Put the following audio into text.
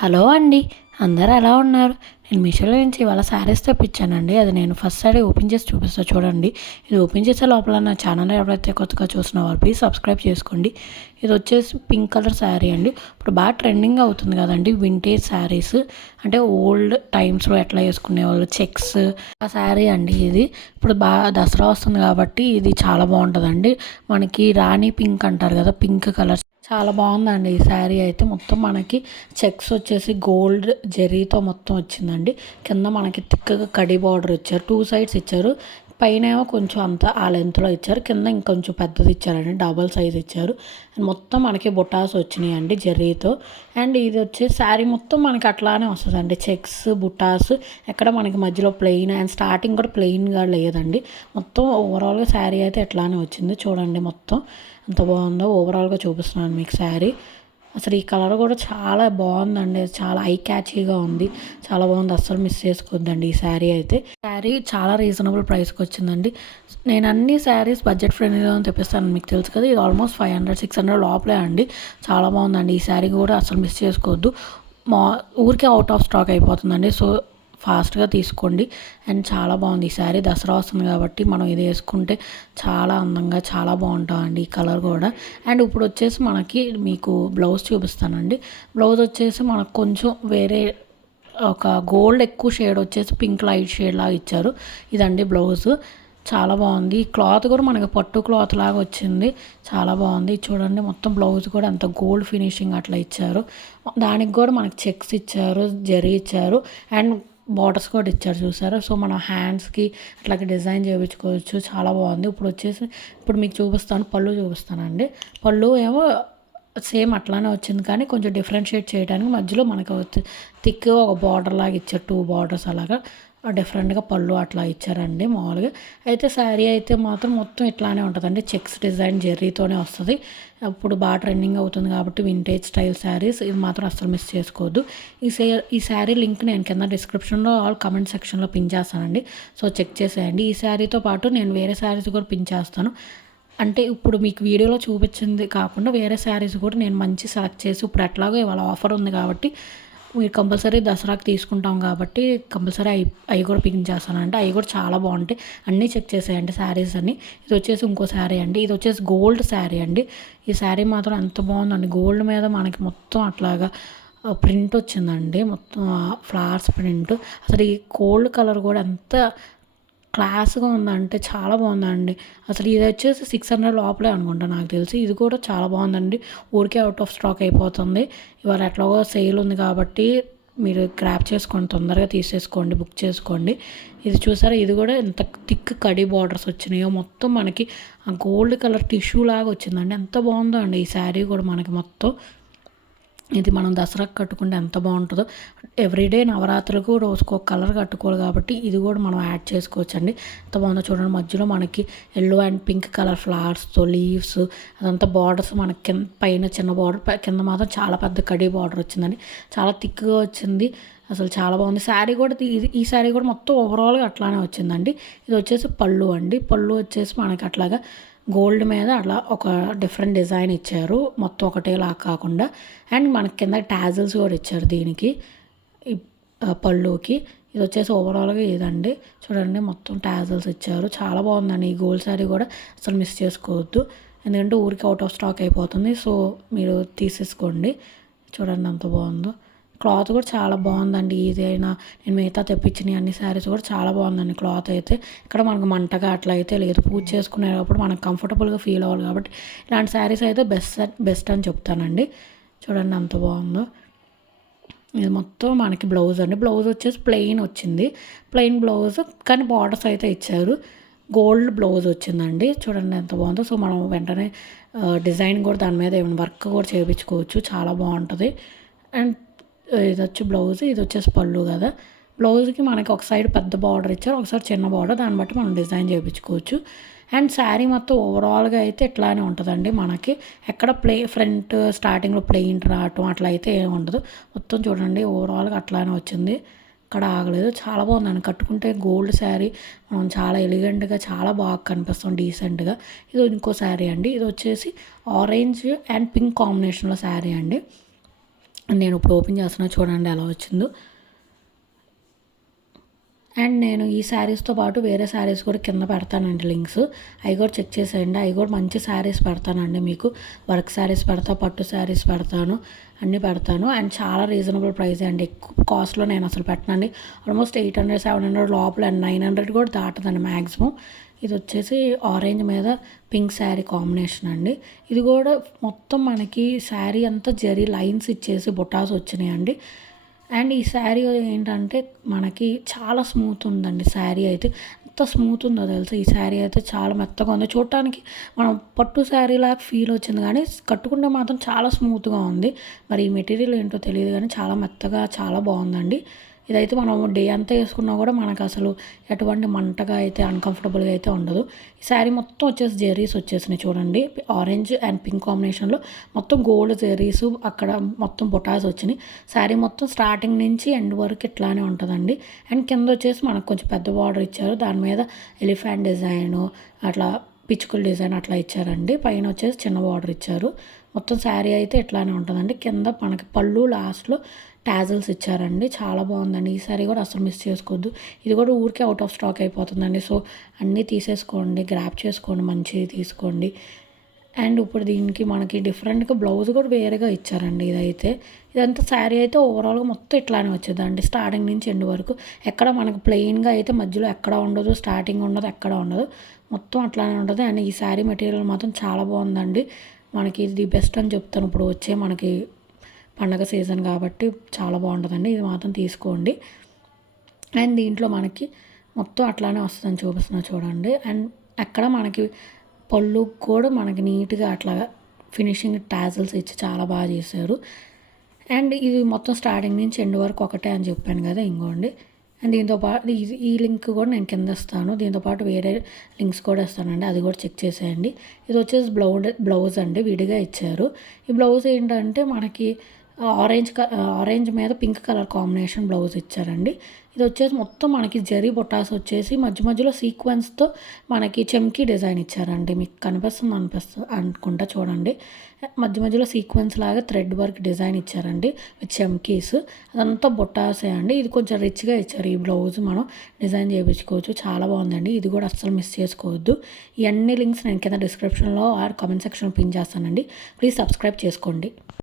Hello అండి. అందరూ ఎలా ఉన్నారు? నేను మీషోలో నుంచి ఇవాళ శారీస్ తెప్పించానండి. అది నేను ఫస్ట్ సారీ ఓపెన్ చేసి చూపిస్తా చూడండి. ఇది ఓపెన్ చేసే లోపల నా ఛానల్ ఎవరైతే కొత్తగా చూసిన వాళ్ళు ప్లీజ్ సబ్స్క్రైబ్ చేసుకోండి. ఇది వచ్చేసి పింక్ కలర్ శారీ అండి. ఇప్పుడు బాగా ట్రెండింగ్ అవుతుంది కదండి వింటేజ్ శారీస్. అంటే ఓల్డ్ టైమ్స్లో ఎట్లా వేసుకునేవాళ్ళు చెక్స్ ఆ శారీ అండి ఇది. ఇప్పుడు బాగా దసరా వస్తుంది కాబట్టి ఇది చాలా బాగుంటుందండి. మనకి రాణి పింక్ అంటారు కదా, పింక్ కలర్ చాలా బాగుందండి ఈ శారీ అయితే. మొత్తం మనకి చెక్స్ వచ్చేసి గోల్డ్ జెరీతో మొత్తం వచ్చిందండి. కింద మనకి థిక్గా కడి బార్డర్ ఇచ్చారు, 2 సైడ్స్ ఇచ్చారు. పైన ఏమో కొంచెం అంత ఆ లెంత్లో ఇచ్చారు, కింద ఇంకొంచెం పెద్దది ఇచ్చారండి, డబల్ సైజ్ ఇచ్చారు. మొత్తం మనకి బుటాస్ వచ్చినాయండి జెర్రీతో. అండ్ ఇది వచ్చేసి శారీ మొత్తం మనకి అట్లానే వస్తుందండి, చెక్స్ బుటాస్. ఎక్కడ మనకి మధ్యలో ప్లెయిన్ అండ్ స్టార్టింగ్ కూడా ప్లెయిన్గా లేదండి. మొత్తం ఓవరాల్గా శారీ అయితే ఎట్లానే వచ్చింది చూడండి. మొత్తం ఎంత బాగుందో ఓవరాల్గా చూపిస్తున్నాను మీకు శారీ. అసలు ఈ కలర్ కూడా చాలా బాగుందండి, చాలా ఐ క్యాచీగా ఉంది, చాలా బాగుంది. అస్సలు మిస్ చేసుకోవద్దండి ఈ శారీ అయితే. శారీ చాలా రీజనబుల్ ప్రైస్కి వచ్చిందండి. నేను అన్ని శారీస్ బడ్జెట్ ఫ్రెండ్లీగా తెప్పిస్తాను, మీకు తెలుసు కదా. ఇది ఆల్మోస్ట్ 500-600 లోపలే అండి. చాలా బాగుందండి ఈ శారీ కూడా, అసలు మిస్ చేసుకోవద్దు. మా ఊరికే అవుట్ ఆఫ్ స్టాక్ అయిపోతుందండి, సో ఫాస్ట్గా తీసుకోండి. అండ్ చాలా బాగుంది ఈ శారీ. దసరా వస్తుంది కాబట్టి మనం ఇది వేసుకుంటే చాలా అందంగా చాలా బాగుంటామండి ఈ కలర్ కూడా. అండ్ ఇప్పుడు వచ్చేసి మనకి మీకు బ్లౌజ్ చూపిస్తానండి. బ్లౌజ్ వచ్చేసి మనకు కొంచెం వేరే ఒక గోల్డ్ ఎక్కువ షేడ్ వచ్చేసి పింక్ లైట్ షేడ్ లాగా ఇచ్చారు. ఇదండి బ్లౌజ్. చాలా బాగుంది. క్లాత్ కూడా మనకి పట్టు క్లాత్ లాగా వచ్చింది, చాలా బాగుంది. చూడండి మొత్తం బ్లౌజ్ కూడా అంత గోల్డ్ ఫినిషింగ్ అట్లా ఇచ్చారు. దానికి కూడా మనకి చెక్స్ ఇచ్చారు, జరీ ఇచ్చారు అండ్ బార్డర్స్ కూడా ఇచ్చారు చూసారా. సో మనం హ్యాండ్స్కి అట్లాగే డిజైన్ చేయించుకోవచ్చు, చాలా బాగుంది. ఇప్పుడు వచ్చేసి ఇప్పుడు మీకు చూపిస్తాను, పళ్ళు చూపిస్తానండి. పళ్ళు ఏమో సేమ్ అట్లానే వచ్చింది కానీ కొంచెం డిఫరెన్షియేట్ చేయడానికి మధ్యలో మనకు థిక్ ఒక బార్డర్ లాగా ఇచ్చారు, 2 బార్డర్స్ అలాగా డిఫరెంట్గా పళ్ళు అట్లా ఇచ్చారండి మామూలుగా. అయితే శారీ అయితే మాత్రం మొత్తం ఇట్లానే ఉంటుందండి, చెక్స్ డిజైన్ జెర్రీతోనే వస్తుంది. ఇప్పుడు బాగా ట్రెండింగ్ అవుతుంది కాబట్టి వింటేజ్ స్టైల్ శారీస్ ఇది మాత్రం అస్సలు మిస్ చేసుకోవద్దు. ఈ శారీ లింక్ నేను కింద డిస్క్రిప్షన్లో ఆల్ కమెంట్ సెక్షన్లో పిన్ చేస్తానండి, సో చెక్ చేసేయండి. ఈ శారీతో పాటు నేను వేరే శారీస్ కూడా పిన్ చేస్తాను. అంటే ఇప్పుడు మీకు వీడియోలో చూపించింది కాకుండా వేరే శారీస్ కూడా నేను మంచి సెలెక్ట్ చేసి, ఇప్పుడు ఎట్లాగో ఇవాళ ఆఫర్ ఉంది కాబట్టి మీరు కంపల్సరీ దసరాకి తీసుకుంటాం కాబట్టి కంపల్సరీ అవి కూడా పిక్ చేస్తానంటే అవి కూడా చాలా బాగుంటాయి. అన్నీ చెక్ చేసేయండి శారీస్ అన్ని. ఇది వచ్చేసి ఇంకో శారీ అండి, ఇది వచ్చేసి గోల్డ్ శారీ అండి. ఈ శారీ మాత్రం ఎంత బాగుందండి, గోల్డ్ మీద మనకి మొత్తం అట్లాగా ప్రింట్ వచ్చిందండి, మొత్తం ఫ్లవర్స్ ప్రింట్. అసలు ఈ గోల్డ్ కలర్ కూడా ఎంత క్లాస్గా ఉందంటే చాలా బాగుందండి. అసలు ఇది వచ్చేసి 600 లోపలే అనుకుంటా నాకు తెలిసి. ఇది కూడా చాలా బాగుందండి, ఊరికే అవుట్ ఆఫ్ స్టాక్ అయిపోతుంది. ఇవాళ ఎట్లాగో సేల్ ఉంది కాబట్టి మీరు గ్రాప్ చేసుకోండి, తొందరగా తీసేసుకోండి, బుక్ చేసుకోండి. ఇది చూసారా, ఇది కూడా ఎంత థిక్ కడి బార్డర్స్ వచ్చినాయో. మొత్తం మనకి ఆ గోల్డ్ కలర్ టిష్యూ లాగా వచ్చిందండి, ఎంత బాగుందో అండి ఈ శారీ కూడా మనకి మొత్తం. ఇది మనం దసరాకు కట్టుకుంటే ఎంత బాగుంటుందో. ఎవ్రీడే నవరాత్రులకు రోజుకు ఒక కలర్ కట్టుకోవాలి కాబట్టి ఇది కూడా మనం యాడ్ చేసుకోవచ్చండి. ఎంత బాగుందో చూడండి. మధ్యలో మనకి ఎల్లో అండ్ పింక్ కలర్ ఫ్లవర్స్తో లీవ్స్, అదంతా బార్డర్స్ మనకి పైన చిన్న బార్డర్, కింద మాత్రం చాలా పెద్ద కడీ బార్డర్ వచ్చిందండి, చాలా థిక్గా వచ్చింది. అసలు చాలా బాగుంది శారీ కూడా. ఈ శారీ కూడా మొత్తం ఓవరాల్గా అట్లానే వచ్చిందండి. ఇది వచ్చేసి పళ్ళు అండి. పళ్ళు వచ్చేసి మనకి అట్లాగా గోల్డ్ మీద అట్లా ఒక డిఫరెంట్ డిజైన్ ఇచ్చారు, మొత్తం ఒకటేలా కాకుండా. అండ్ మనకి కింద టాజిల్స్ కూడా ఇచ్చారు దీనికి, ఈ పళ్ళుకి. ఇది వచ్చేసి ఓవరాల్గా ఇదండి చూడండి, మొత్తం టాజిల్స్ ఇచ్చారు. చాలా బాగుందండి ఈ గోల్డ్ శారీ కూడా, అసలు మిస్ చేసుకోవద్దు. ఎందుకంటే ఊరికి అవుట్ ఆఫ్ స్టాక్ అయిపోతుంది, సో మీరు తీసేసుకోండి. చూడండి ఎంత బాగుందో. క్లాత్ కూడా చాలా బాగుందండి. ఇదైనా నేను మిగతా తెప్పించిన అన్ని శారీస్ కూడా చాలా బాగుందండి క్లాత్ అయితే. ఇక్కడ మనకు మంటగా అట్లా అయితే లేదు, పూజ చేసుకునేటప్పుడు మనకు కంఫర్టబుల్గా ఫీల్ అవ్వాలి కాబట్టి ఇలాంటి శారీస్ అయితే బెస్ట్ అని చెప్తానండి. చూడండి ఎంత బాగుందో. ఇది మొత్తం మనకి బ్లౌజ్ అండి. బ్లౌజ్ వచ్చేసి ప్లెయిన్ వచ్చింది, ప్లెయిన్ బ్లౌజ్ కానీ బార్డర్స్ అయితే ఇచ్చారు. గోల్డ్ బ్లౌజ్ వచ్చిందండి, చూడండి ఎంత బాగుందో. సో మనం వెంటనే డిజైన్ కూడా దాని మీద ఏమైనా వర్క్ కూడా చేయించుకోవచ్చు, చాలా బాగుంటుంది. అండ్ ఇది వచ్చి బ్లౌజ్, ఇది వచ్చేసి పళ్ళు కదా. బ్లౌజ్కి మనకి ఒక సైడ్ పెద్ద బార్డర్ ఇచ్చారు, ఒకసారి చిన్న బార్డర్, దాన్ని బట్టి మనం డిజైన్ చేయించుకోవచ్చు. అండ్ శారీ మొత్తం ఓవరాల్గా అయితే ఇట్లానే ఉంటుందండి మనకి. ఎక్కడ ఫ్రంట్ స్టార్టింగ్లో ప్లెయిన్ రావటం అట్లా అయితే ఏమి ఉండదు. మొత్తం చూడండి ఓవరాల్గా అట్లానే వచ్చింది, ఇక్కడ ఆగలేదు. చాలా బాగుందండి కట్టుకుంటే గోల్డ్ శారీ మనం చాలా ఎలిగెంట్గా చాలా బాగా కనిపిస్తాం, డీసెంట్గా. ఇది ఇంకో శారీ అండి. ఇది వచ్చేసి ఆరెంజ్ అండ్ పింక్ కాంబినేషన్లో శారీ అండి. నేను ఇప్పుడు ఓపెన్ చేస్తున్నా, చూడండి ఎలా వచ్చిందో. అండ్ నేను ఈ శారీస్తో పాటు వేరే శారీస్ కూడా కింద పెడతానండి లింక్స్, అవి కూడా చెక్ చేసేయండి. అవి కూడా మంచి శారీస్ పెడతానండి మీకు. వర్క్ శారీస్ పెడతా, పట్టు శారీస్ పెడతాను, అన్నీ పెడతాను. అండ్ చాలా రీజనబుల్ ప్రైస్ అండి, ఎక్కువ కాస్ట్లో నేను అసలు పెట్టనండి. ఆల్మోస్ట్ 800 700 లోపల, అండ్ 900 కూడా దాటదండి మ్యాక్సిమం. ఇది వచ్చేసి ఆరెంజ్ మీద పింక్ శారీ కాంబినేషన్ అండి. ఇది కూడా మొత్తం మనకి శారీ అంతా జరీ లైన్స్ ఇచ్చేసి బుటాస్ వచ్చినాయండి. అండ్ ఈ శారీ ఏంటంటే మనకి చాలా స్మూత్ ఉందండి. శారీ అయితే ఎంత స్మూత్ ఉందో తెలుసా, ఈ శారీ అయితే చాలా మెత్తగా ఉంది. చూడటానికి మనం పట్టు శారీ లాగా ఫీల్ వచ్చింది, కానీ కట్టుకుంటే మాత్రం చాలా స్మూత్గా ఉంది. మరి ఈ మెటీరియల్ ఏంటో తెలియదు, కానీ చాలా మెత్తగా చాలా బాగుందండి. ఇదైతే మనం డే అంతా వేసుకున్నా కూడా మనకు అసలు ఎటువంటి మంటగా అయితే, అన్కంఫర్టబుల్గా అయితే ఉండదు. ఈ శారీ మొత్తం వచ్చేసి జెరీస్ వచ్చేసినాయి చూడండి, ఆరెంజ్ అండ్ పింక్ కాంబినేషన్లో మొత్తం గోల్డ్ జెరీస్, అక్కడ మొత్తం బొటాస్ వచ్చినాయి. శారీ మొత్తం స్టార్టింగ్ నుంచి ఎండ్ వరకు ఇట్లానే ఉంటుందండి. అండ్ కింద వచ్చేసి మనకు కొంచెం పెద్ద బార్డర్ ఇచ్చారు, దాని మీద ఎలిఫెంట్ డిజైను, అట్లా పిచ్చుకల డిజైన్ అట్లా ఇచ్చారండి. పైన వచ్చేసి చిన్న బార్డర్ ఇచ్చారు. మొత్తం శారీ అయితే ఇట్లానే ఉంటుందండి. కింద మనకి పళ్ళు లాస్ట్లో టాజల్స్ ఇచ్చారండి, చాలా బాగుందండి. ఈ సారీ కూడా అసలు మిస్ చేసుకోవద్దు. ఇది కూడా ఊరికే అవుట్ ఆఫ్ స్టాక్ అయిపోతుందండి. సో అన్నీ తీసేసుకోండి, గ్రాప్ చేసుకోండి, మంచిది తీసుకోండి. అండ్ ఇప్పుడు దీనికి మనకి డిఫరెంట్గా బ్లౌజ్ కూడా వేరేగా ఇచ్చారండి. ఇదంతా శారీ అయితే ఓవరాల్గా మొత్తం ఇట్లానే వచ్చేదండి, స్టార్టింగ్ నుంచి ఎండ్ వరకు. ఎక్కడ మనకు ప్లెయిన్గా అయితే మధ్యలో ఎక్కడ ఉండదు, స్టార్టింగ్ ఉండదు, ఎక్కడ ఉండదు, మొత్తం అట్లానే ఉంటుంది. అండ్ ఈ శారీ మెటీరియల్ మాత్రం చాలా బాగుందండి. మనకి ఇది బెస్ట్ అని చెప్తాను. ఇప్పుడు వచ్చే మనకి పండగ సీజన్ కాబట్టి చాలా బాగుంటుందండి, ఇది మాత్రం తీసుకోండి. అండ్ దీంట్లో మనకి మొత్తం అట్లానే వస్తుందని చూపిస్తున్నా చూడండి. అండ్ అక్కడ మనకి పళ్ళు కూడా మనకి నీట్గా అట్లా ఫినిషింగ్ టాజల్స్ ఇచ్చి చాలా బాగా చేశారు. అండ్ ఇది మొత్తం స్టార్టింగ్ నుంచి ఎండ్ వరకు ఒకటే అని చెప్పాను కదా, ఇంకోండి. అండ్ దీంతో పాటు ఈ లింక్ కూడా నేను కింద ఇస్తాను, దీంతోపాటు వేరే లింక్స్ కూడా ఇస్తానండి, అది కూడా చెక్ చేసేయండి. ఇది వచ్చేసి బ్లౌజ్ అండి, విడిగా ఇచ్చారు. ఈ బ్లౌజ్ ఏంటంటే మనకి ఆరెంజ్ మీద పింక్ కలర్ కాంబినేషన్ బ్లౌజ్ ఇచ్చారండి. ఇది వచ్చేసి మొత్తం మనకి జరీ బొటాస్ వచ్చేసి మధ్య మధ్యలో సీక్వెన్స్తో మనకి చెమ్కీ డిజైన్ ఇచ్చారండి. మీకు కనిపిస్తుంది అనుకుంటా, చూడండి. మధ్య మధ్యలో సీక్వెన్స్ లాగా థ్రెడ్ వర్క్ డిజైన్ ఇచ్చారండి విత్ చెమ్కీస్, అదంతా బొటాసే అండి. ఇది కొంచెం రిచ్గా ఇచ్చారు. ఈ బ్లౌజ్ మనం డిజైన్ చేయించుకోవచ్చు, చాలా బాగుందండి. ఇది కూడా అస్సలు మిస్ చేసుకోవద్దు. ఈ అన్ని లింక్స్ నేను కింద డిస్క్రిప్షన్లో ఆర్ కామెంట్ సెక్షన్లో పిన్ చేస్తానండి. ప్లీజ్ సబ్స్క్రైబ్ చేసుకోండి.